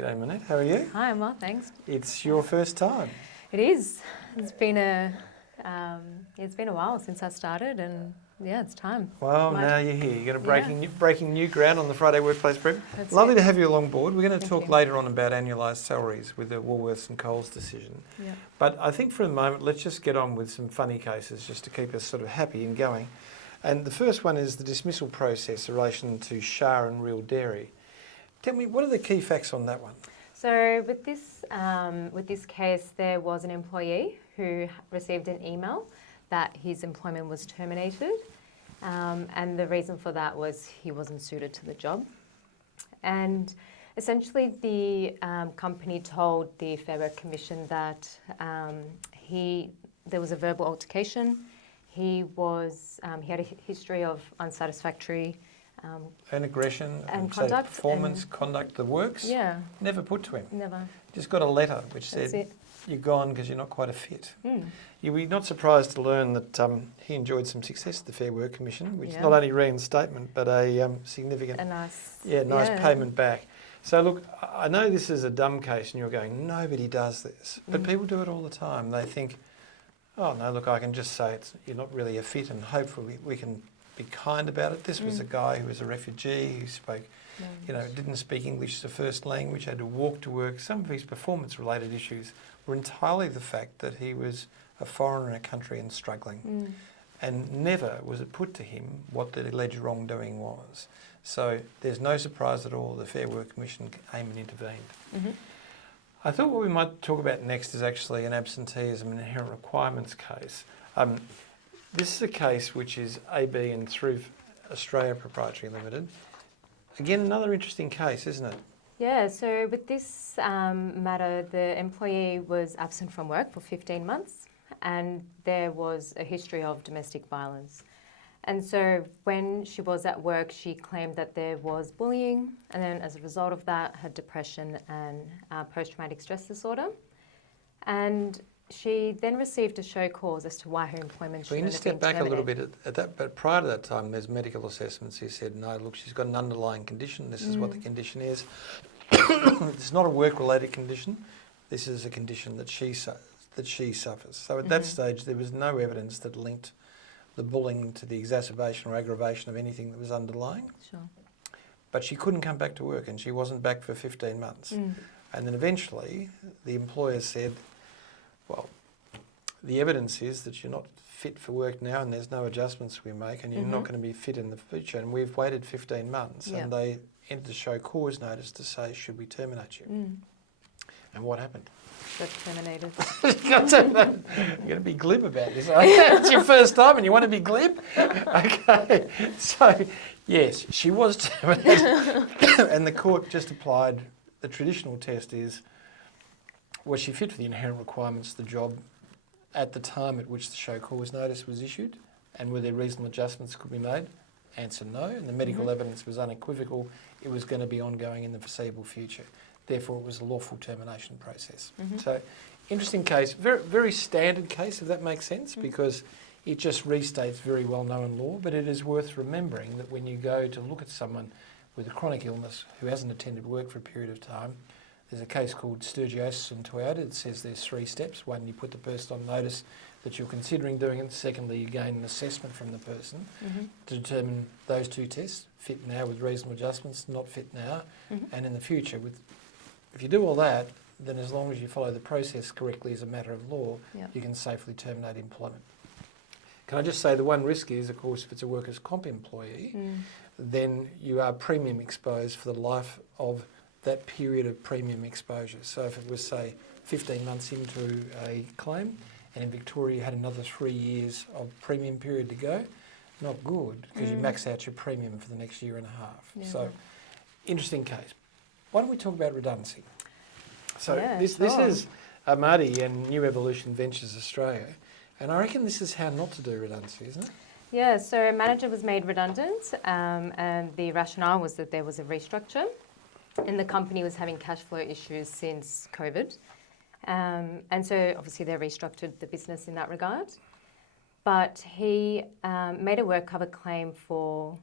G'day Monnette, how are you? Hi, I'm well, thanks. It's your first time. It is. It's been a while since I started, and yeah, it's time. Well, now you're here. You're going to breaking new ground on the Friday Workplace Prep. Lovely to have you along board. We're going to talk later on about annualised salaries with the Woolworths and Coles decision. Yeah. But I think for the moment, let's just get on with some funny cases just to keep us sort of happy and going. And the first one is the dismissal process in relation to Shah and Real Dairy. Tell me, what are the key facts on that one? So with this case, there was an employee who received an email that his employment was terminated, and the reason for that was he wasn't suited to the job. And essentially, the company told the Fair Work Commission that there was a verbal altercation. He had a history of unsatisfactory and aggression and conduct, performance, conduct that works. Yeah. Never put to him. Never. Just got a letter which said, you're gone because you're not quite a fit. Mm. You'll be not surprised to learn that he enjoyed some success at the Fair Work Commission, which is not only reinstatement but a significant, nice payment back. So look, I know this is a dumb case and you're going, nobody does this. But people do it all the time. They think, oh no, look, I can just say you're not really a fit and hopefully we can be kind about it. This was a guy who was a refugee who spoke, didn't speak English as a first language, had to walk to work. Some of his performance-related issues were entirely the fact that he was a foreigner in a country and struggling. And never was it put to him what the alleged wrongdoing was. So there's no surprise at all the Fair Work Commission came and intervened. I thought what we might talk about next is actually an absenteeism and inherent requirements case. This is a case which is AB and through Australia Proprietary Limited. Again, another interesting case, isn't it? Yeah, so with this matter, the employee was absent from work for 15 months and there was a history of domestic violence. And so when she was at work, she claimed that there was bullying, and then as a result of that, had depression and post-traumatic stress disorder. And she then received a show cause as to why her employment shouldn't have been terminated. We need to step back a little bit at that, but prior to that time, there's medical assessments who said, no, look, she's got an underlying condition. This is what the condition is. It's not a work-related condition. This is a condition that she suffers. So at that stage, there was no evidence that linked the bullying to the exacerbation or aggravation of anything that was underlying. Sure. But she couldn't come back to work, and she wasn't back for 15 months. And then eventually, the employer said, well, the evidence is that you're not fit for work now and there's no adjustments we make and you're not going to be fit in the future. And we've waited 15 months and they entered a show cause notice to say, should we terminate you? And what happened? Got terminated. You're going to be glib about this. It's your first time and you want to be glib? Okay. So, yes, she was terminated and the court just applied, the traditional test is, was she fit for the inherent requirements of the job at the time at which the show cause notice was issued? And were there reasonable adjustments could be made? Answer no. And the medical evidence was unequivocal. It was going to be ongoing in the foreseeable future. Therefore, it was a lawful termination process. So, interesting case. Very, very standard case, if that makes sense, because it just restates very well-known law. But it is worth remembering that when you go to look at someone with a chronic illness who hasn't attended work for a period of time, there's a case called Sturgiosis and Toyota. It says there's 3 steps. One, you put the person on notice that you're considering doing it. Secondly, you gain an assessment from the person to determine those 2 tests, fit now with reasonable adjustments, not fit now, and in the future. If you do all that, then as long as you follow the process correctly as a matter of law, you can safely terminate employment. Can I just say the one risk is, of course, if it's a workers' comp employee, then you are premium exposed for the life of that period of premium exposure. So if it was, say, 15 months into a claim and in Victoria you had another 3 years of premium period to go, not good because you max out your premium for the next year and a half. So interesting case. Why don't we talk about redundancy? So this is Marty and New Evolution Ventures Australia, and I reckon this is how not to do redundancy, isn't it? Yeah, so a manager was made redundant and the rationale was that there was a restructure and the company was having cash flow issues since COVID. And so obviously they restructured the business in that regard. But he made a work cover claim for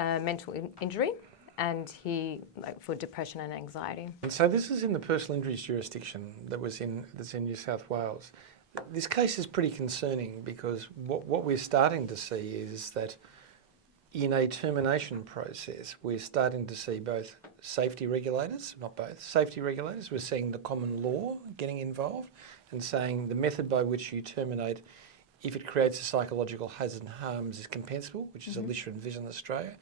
mental injury and for depression and anxiety. And so this is in the personal injuries jurisdiction that's in New South Wales. This case is pretty concerning because what we're starting to see is that in a termination process, we're starting to see both safety regulators, we're seeing the common law getting involved and saying the method by which you terminate, if it creates a psychological hazard and harms, is compensable, which is illicit in Vision Australia.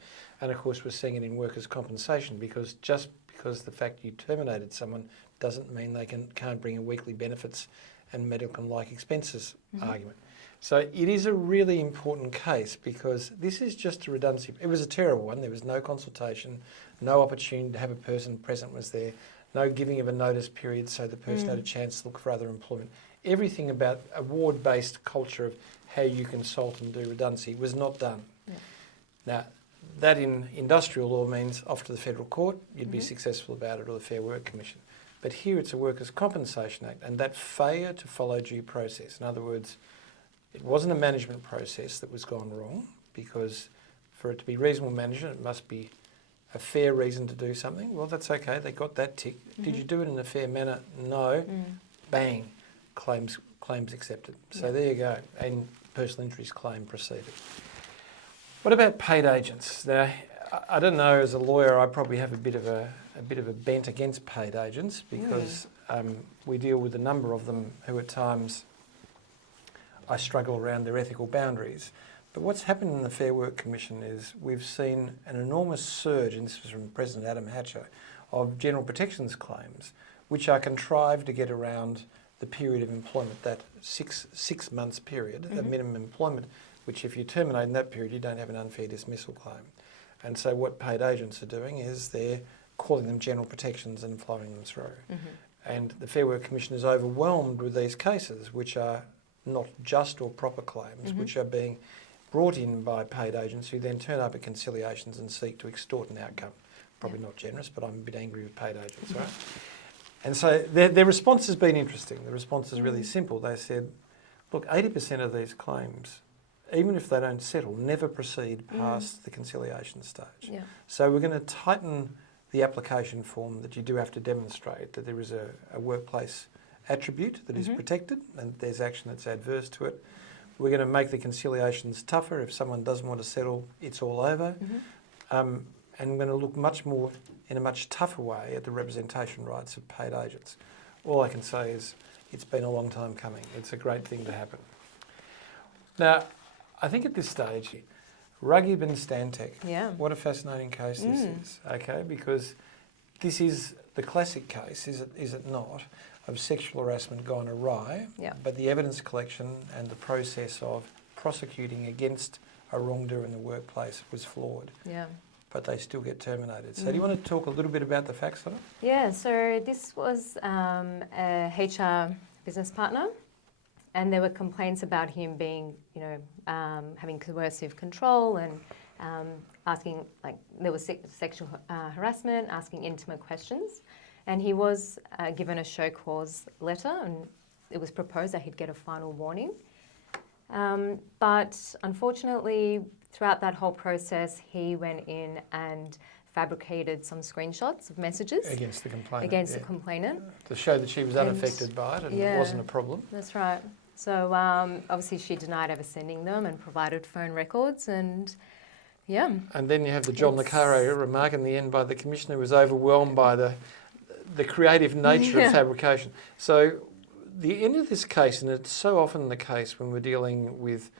And of course, we're seeing it in workers' compensation because just because the fact you terminated someone doesn't mean they can't bring in weekly benefits and medical and like expenses argument. So it is a really important case because this is just a redundancy. It was a terrible one. There was no consultation, no opportunity to have a person present was there, no giving of a notice period so the person had a chance to look for other employment. Everything about a ward-based culture of how you consult and do redundancy was not done. Yeah. Now, that in industrial law means off to the Federal Court, you'd be successful about it, or the Fair Work Commission. But here it's a Workers' Compensation Act, and that failure to follow due process. In other words, it wasn't a management process that was gone wrong, because for it to be reasonable management, it must be a fair reason to do something. Well, that's okay, they got that tick. Did you do it in a fair manner? No. Bang, claims accepted. So there you go, and personal injuries claim proceeded. What about paid agents? Now, I don't know, as a lawyer, I probably have a bit of a bent against paid agents because we deal with a number of them who at times I struggle around their ethical boundaries. But what's happened in the Fair Work Commission is we've seen an enormous surge, and this was from President Adam Hatcher, of general protections claims, which are contrived to get around the period of employment, that six months period, the minimum employment, which if you terminate in that period, you don't have an unfair dismissal claim. And so what paid agents are doing is they're calling them general protections and flowing them through. And the Fair Work Commission is overwhelmed with these cases, which are not just or proper claims, which are being brought in by paid agents who then turn up at conciliations and seek to extort an outcome. Probably not generous, but I'm a bit angry with paid agents, right? And so their response has been interesting. The response is really simple. They said, look, 80% of these claims, even if they don't settle, never proceed past the conciliation stage. Yeah. So we're going to tighten the application form that you do have to demonstrate that there is a workplace attribute that is protected and there's action that's adverse to it. We're going to make the conciliations tougher. If someone doesn't want to settle, it's all over. And we're going to look much more in a much tougher way at the representation rights of paid agents. All I can say is it's been a long time coming. It's a great thing to happen. Now, I think at this stage, Ruggib and Stantec, what a fascinating case this is, okay? Because this is the classic case, is it not, of sexual harassment gone awry, but the evidence collection and the process of prosecuting against a wrongdoer in the workplace was flawed. Yeah. But they still get terminated. So do you want to talk a little bit about the facts of it? Yeah, so this was a HR business partner, and there were complaints about him being, having coercive control and asking, there was sexual harassment, asking intimate questions. And he was given a show cause letter, and it was proposed that he'd get a final warning. But unfortunately, throughout that whole process, he went in and fabricated some screenshots of messages. Against the complainant. The complainant. To show that she was unaffected by it and it wasn't a problem. That's right. So obviously she denied ever sending them and provided phone records and And then you have the John Le Carre remark in the end by the Commissioner who was overwhelmed by the creative nature of fabrication. So the end of this case, and it's so often the case when we're dealing with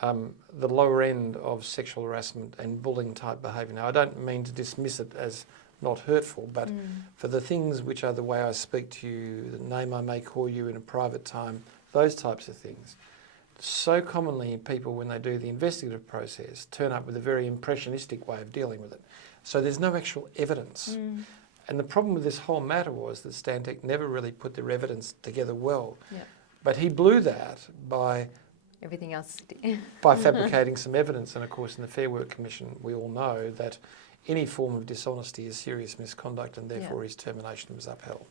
the lower end of sexual harassment and bullying type behaviour. Now, I don't mean to dismiss it as not hurtful, but for the things which are the way I speak to you, the name I may call you in a private time, those types of things. So commonly people, when they do the investigative process, turn up with a very impressionistic way of dealing with it. So there's no actual evidence. And the problem with this whole matter was that Stantec never really put their evidence together well. But he blew that by everything else by fabricating some evidence. And of course in the Fair Work Commission we all know that any form of dishonesty is serious misconduct, and therefore his termination was upheld.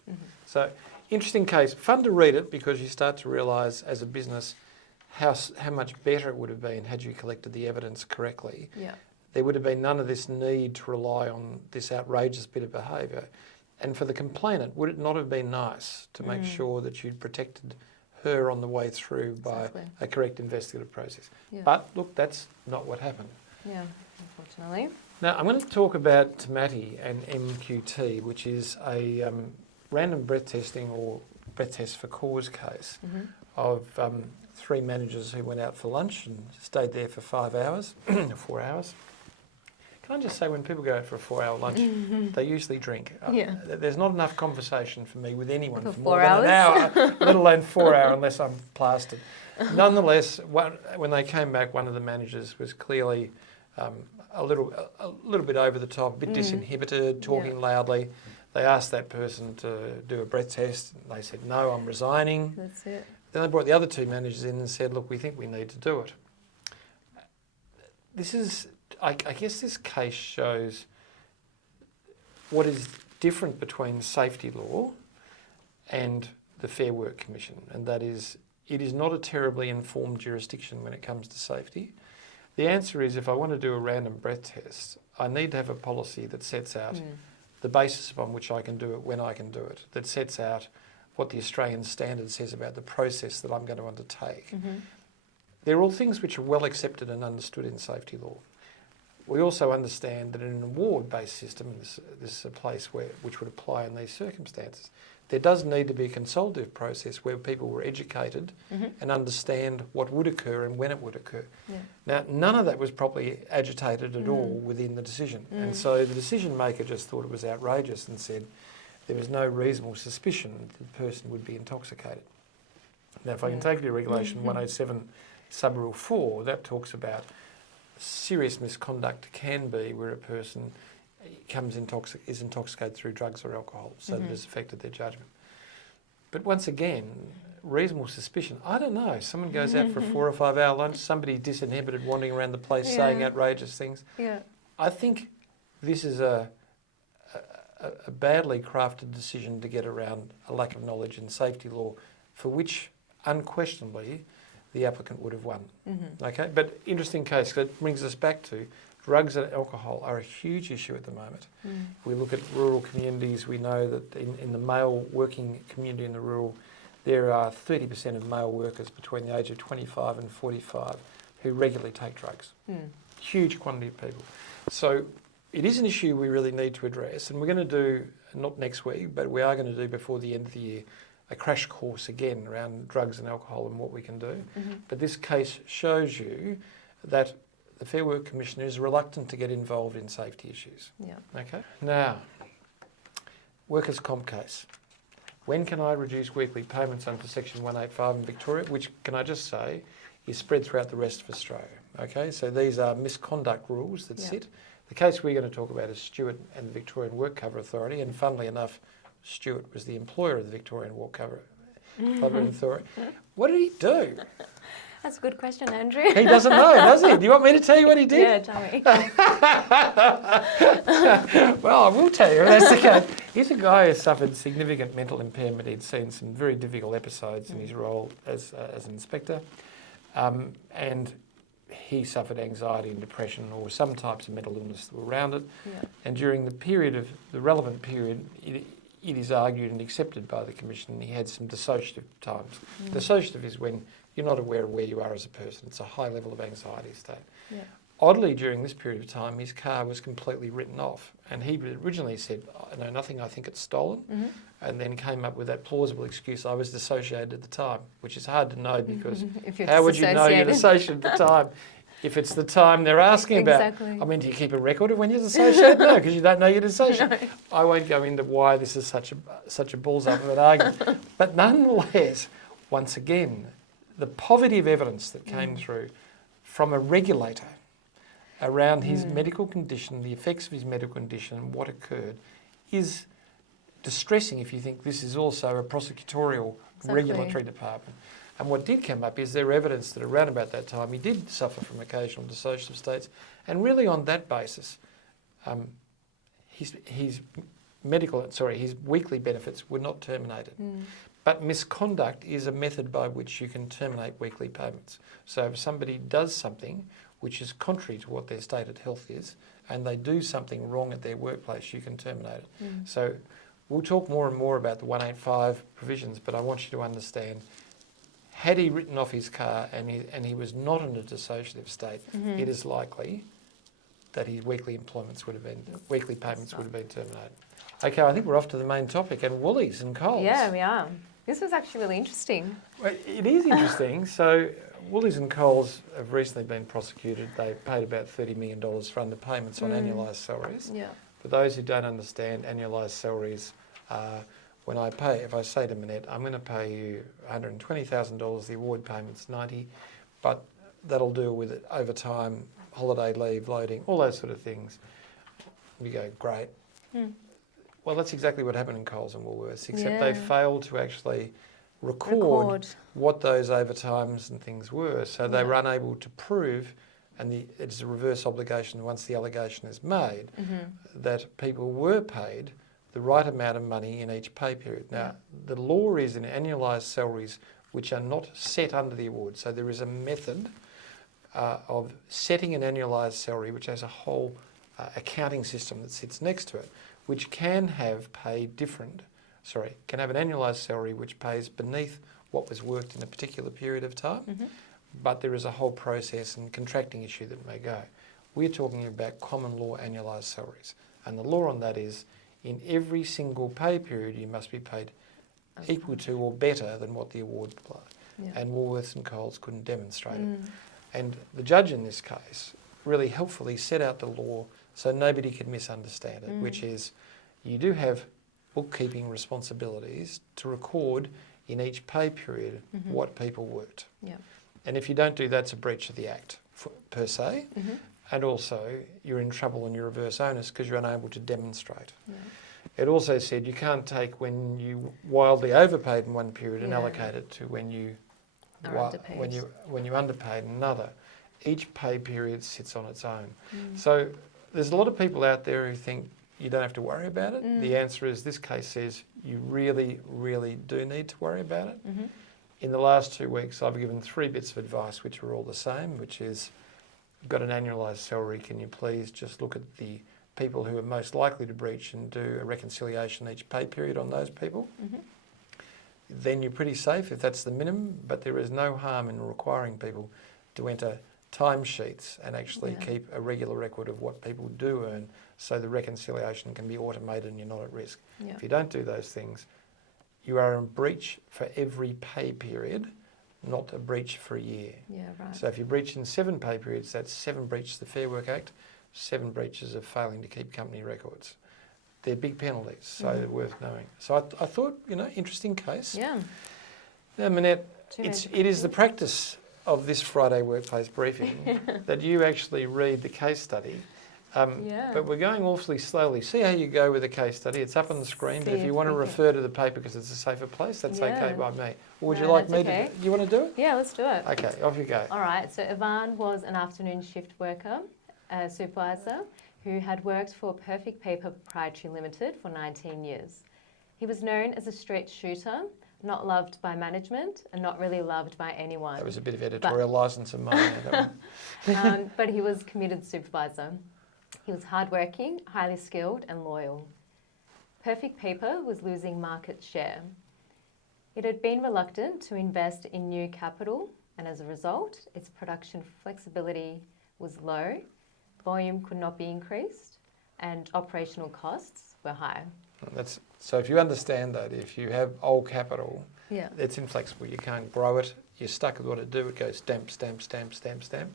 So interesting case, fun to read it because you start to realise as a business how much better it would have been had you collected the evidence correctly there would have been none of this need to rely on this outrageous bit of behaviour. And for the complainant, would it not have been nice to make sure that you'd protected her on the way through by Exactly. a correct investigative process? Yeah. But look, that's not what happened. Yeah, unfortunately. Now, I'm going to talk about TMATI and MQT, which is a random breath testing or breath test for cause case of 3 managers who went out for lunch and stayed there for 5 hours, 4 hours. Can I just say, when people go out for a 4-hour lunch, they usually drink. Yeah. There's not enough conversation for me with anyone For for 4 more than an hours? hour, let alone 4 hours unless I'm plastered. Nonetheless, when they came back, one of the managers was clearly a little bit over the top, a bit disinhibited, talking loudly. They asked that person to do a breath test. And they said, no, I'm resigning. That's it. Then they brought the other 2 managers in and said, look, we think we need to do it. This is, I guess this case shows what is different between safety law and the Fair Work Commission, and that is, it is not a terribly informed jurisdiction when it comes to safety. The answer is, if I want to do a random breath test, I need to have a policy that sets out the basis upon which I can do it, when I can do it, that sets out what the Australian standard says about the process that I'm going to undertake. They're all things which are well accepted and understood in safety law. We also understand that in an award-based system, and this is a place which would apply in these circumstances, there does need to be a consultative process where people were educated and understand what would occur and when it would occur. Yeah. Now, none of that was properly agitated at all within the decision. And so the decision maker just thought it was outrageous and said there was no reasonable suspicion that the person would be intoxicated. Now, if I can take you to Regulation 107 Sub-Rule 4, that talks about serious misconduct can be where a person is intoxicated through drugs or alcohol, so that it's affected their judgment. But once again, reasonable suspicion, I don't know, someone goes out for a 4 or 5 hour lunch, somebody disinhibited wandering around the place saying outrageous things. Yeah. I think this is a badly crafted decision to get around a lack of knowledge in safety law, for which unquestionably the applicant would have won. Okay, but interesting case, that brings us back to drugs and alcohol are a huge issue at the moment. If we look at rural communities, we know that in the male working community in the rural, there are 30% of male workers between the age of 25 and 45 who regularly take drugs. Huge quantity of people. So it is an issue we really need to address, and we're going to do, not next week, but we are going to do before the end of the year, a crash course again around drugs and alcohol and what we can do. But this case shows you that the Fair Work Commission is reluctant to get involved in safety issues. Yeah. Okay. Now, workers' comp case. When can I reduce weekly payments under Section 185 in Victoria, which, can I just say, is spread throughout the rest of Australia. Okay, so these are misconduct rules that sit. The case we're going to talk about is Stewart and the Victorian Work Cover Authority, and funnily enough, Stewart was the employer of the Victorian Work Cover Authority. What did he do? That's a good question, Andrew. He doesn't know, does he? Do you want me to tell you what he did? Yeah, tell me. Well, I will tell you, that's the case. He's a guy who suffered significant mental impairment. He'd seen some very difficult episodes in his role as an inspector, and he suffered anxiety and depression or some types of mental illness that were around it. Yeah. And during the relevant period, it is argued and accepted by the Commission he had some dissociative times. Dissociative is when you're not aware of where you are as a person. It's a high level of anxiety state. Yeah. Oddly, during this period of time, his car was completely written off. And he originally said, I know nothing, I think it's stolen. And then came up with that plausible excuse, I was dissociated at the time, which is hard to know because how would you know you're dissociated at the time if it's the time they're asking about? Exactly. I mean, do you keep a record of when you're dissociated? No, because you don't know you're dissociated. No. I won't go into why this is such a balls up of an argument. But nonetheless, once again, the poverty of evidence that came through from a regulator around his medical condition, the effects of his medical condition and what occurred is distressing if you think this is also a prosecutorial regulatory department. And what did come up is there evidence that around about that time he did suffer from occasional dissociative states, and really on that basis his weekly benefits were not terminated. But misconduct is a method by which you can terminate weekly payments. So if somebody does something which is contrary to what their stated health is, and they do something wrong at their workplace, you can terminate it. So we'll talk more and more about the 185 provisions, but I want you to understand, had he written off his car and he was not in a dissociative state, it is likely that his weekly payments would have been terminated. Okay, I think we're off to the main topic, and Woolies and Coles. Yeah, we are. This was actually really interesting. Well, it is interesting. So Woolies and Coles have recently been prosecuted. They paid about $30 million for underpayments on annualised salaries. Yeah. For those who don't understand, annualised salaries are if I say to Monnette, I'm going to pay you $120,000, the award payment's $90,000, but that'll deal with it overtime, holiday leave, loading, all those sort of things. You go, great. Well, that's exactly what happened in Coles and Woolworths, except they failed to actually record what those overtimes and things were. So they were unable to prove, and it's a reverse obligation once the allegation is made, that people were paid the right amount of money in each pay period. Now, the law is in annualised salaries which are not set under the award. So there is a method of setting an annualised salary which has a whole accounting system that sits next to it, which can have an annualised salary which pays beneath what was worked in a particular period of time, but there is a whole process and contracting issue that may go. We're talking about common law annualised salaries, and the law on that is in every single pay period you must be paid equal to or better than what the award applied. And Woolworths and Coles couldn't demonstrate it. And the judge in this case really helpfully set out the law so nobody could misunderstand it, which is you do have bookkeeping responsibilities to record in each pay period what people worked. And if you don't do that, it's a breach of the Act per se, and also you're in trouble and you're reverse onus because you're unable to demonstrate. It also said you can't take when you wildly overpaid in one period and allocate it to when you underpaid in another. Each pay period sits on its own. So there's a lot of people out there who think you don't have to worry about it. The answer is this case says you really, really do need to worry about it. In the last 2 weeks, I've given 3 bits of advice which are all the same, which is you've got an annualised salary, can you please just look at the people who are most likely to breach and do a reconciliation each pay period on those people? Then you're pretty safe if that's the minimum, but there is no harm in requiring people to enter timesheets and actually keep a regular record of what people do earn so the reconciliation can be automated and you're not at risk. If you don't do those things, you are in breach for every pay period, not a breach for a year. So if you breach in 7 pay periods, that's 7 breaches of the Fair Work Act, 7 breaches of failing to keep company records. They're big penalties, so they're worth knowing. So I thought, interesting case. Now, Monnette, it is the practice of this Friday Workplace Briefing that you actually read the case study. But we're going awfully slowly. See how you go with the case study. It's up on the screen, but if you want to refer to the paper because it's a safer place, that's okay by me. Or would you like me to do it? You want to do it? Yeah, let's do it. Okay, off you go. All right, so Ivan was an afternoon shift worker, a supervisor, who had worked for Perfect Paper Proprietary Limited for 19 years. He was known as a straight shooter, not loved by management and not really loved by anyone. That was a bit of editorial licence of mine. But he was a committed supervisor. He was hardworking, highly skilled and loyal. Perfect Paper was losing market share. It had been reluctant to invest in new capital, and as a result, its production flexibility was low, volume could not be increased, and operational costs were high. So if you understand that, if you have old capital, it's inflexible. You can't grow it. You're stuck with what it do. It goes stamp, stamp, stamp, stamp, stamp.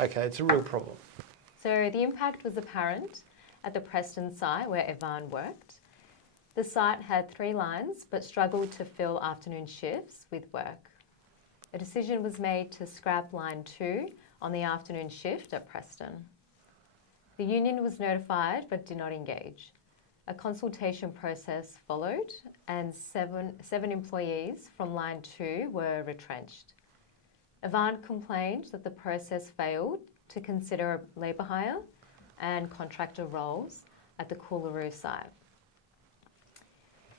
Okay, it's a real problem. So the impact was apparent at the Preston site where Ivan worked. The site had 3 lines but struggled to fill afternoon shifts with work. A decision was made to scrap line 2 on the afternoon shift at Preston. The union was notified but did not engage. A consultation process followed and seven employees from line 2 were retrenched. Ivan complained that the process failed to consider labour hire and contractor roles at the Coolaroo site.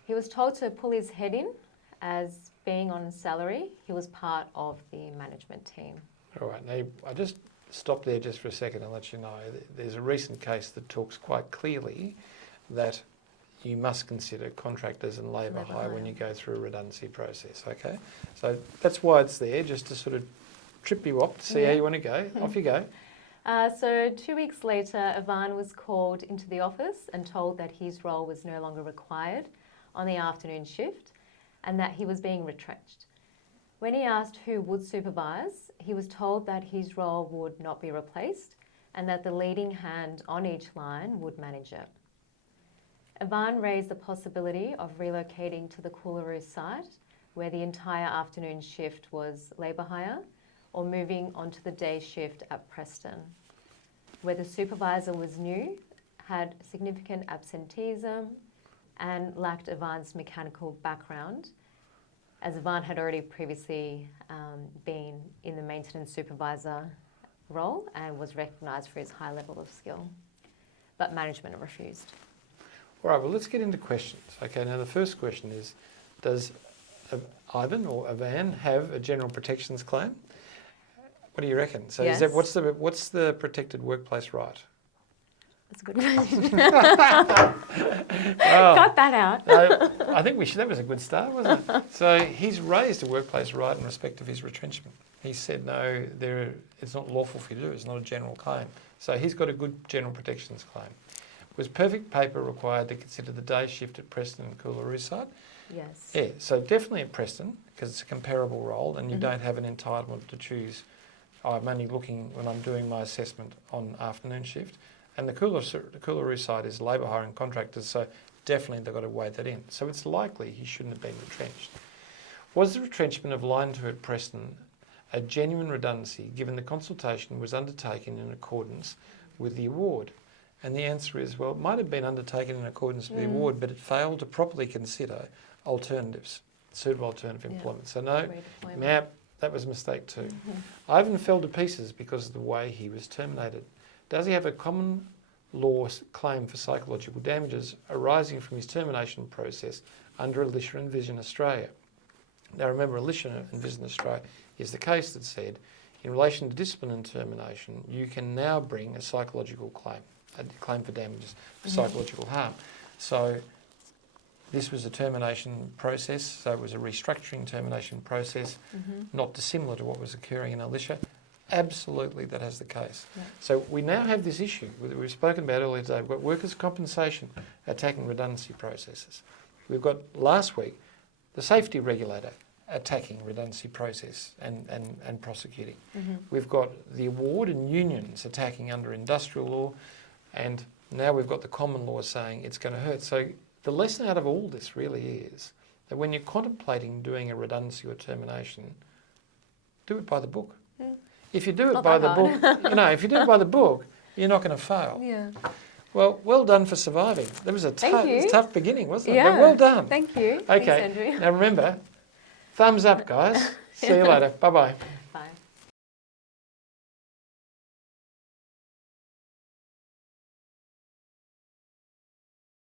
He was told to pull his head in as being on salary, he was part of the management team. All right, now I just stop there just for a second and let you know there's a recent case that talks quite clearly that you must consider contractors and labour hire when you go through a redundancy process, okay? So that's why it's there, just to sort of trip you up to see how you want to go. Off you go. So 2 weeks later, Ivan was called into the office and told that his role was no longer required on the afternoon shift and that he was being retrenched. When he asked who would supervise, he was told that his role would not be replaced and that the leading hand on each line would manage it. Ivan raised the possibility of relocating to the Coolaroo site, where the entire afternoon shift was labour hire, or moving onto the day shift at Preston, where the supervisor was new, had significant absenteeism, and lacked Ivan's mechanical background, as Ivan had already previously been in the maintenance supervisor role and was recognised for his high level of skill. But management refused. All right, well, let's get into questions. Okay, now the first question is, does Ivan or Ivan have a general protections claim? What do you reckon? So Yes. what's the protected workplace right? That's a good question. Oh, Got that out. I think that was a good start, wasn't it? So he's raised a workplace right in respect of his retrenchment. He said, no, it's not lawful for you to do it. It's not a general claim. So he's got a good general protections claim. Was perfect paper required to consider the day shift at Preston and Coolaroo site? Yes. Yeah, so definitely at Preston, because it's a comparable role and you don't have an entitlement to choose. I'm only looking when I'm doing my assessment on afternoon shift. And the Coolaroo site is labour hiring contractors, so definitely they've got to weigh that in. So it's likely he shouldn't have been retrenched. Was the retrenchment of line 2 at Preston a genuine redundancy given the consultation was undertaken in accordance with the award? And the answer is, well, it might have been undertaken in accordance with the award, but it failed to properly consider alternatives, suitable alternative employment. So no, that was a mistake too. Ivan fell to pieces because of the way he was terminated. Does he have a common law claim for psychological damages arising from his termination process under Alicia and Vision Australia? Now remember, Alicia and Vision Australia is the case that said, in relation to discipline and termination, you can now bring a psychological claim, a claim for damages for psychological harm. So this was a termination process, so it was a restructuring termination process, not dissimilar to what was occurring in Alicia. Absolutely, that has the case. Yeah. So we now have this issue that we've spoken about earlier today. We've got workers' compensation attacking redundancy processes. We've got last week the safety regulator attacking redundancy process and prosecuting. We've got the award and unions attacking under industrial law, and now we've got the common law saying it's going to hurt. So the lesson out of all this really is that when you're contemplating doing a redundancy or termination, do it by the book. If you do it by the book, if you do it by the book, you're not going to fail. Yeah. Well done for surviving. That was a tough beginning, wasn't it? Yeah. But well done. Thank you. Okay. Thanks, Andrew. Now remember, thumbs up, guys. See you later. Bye-bye.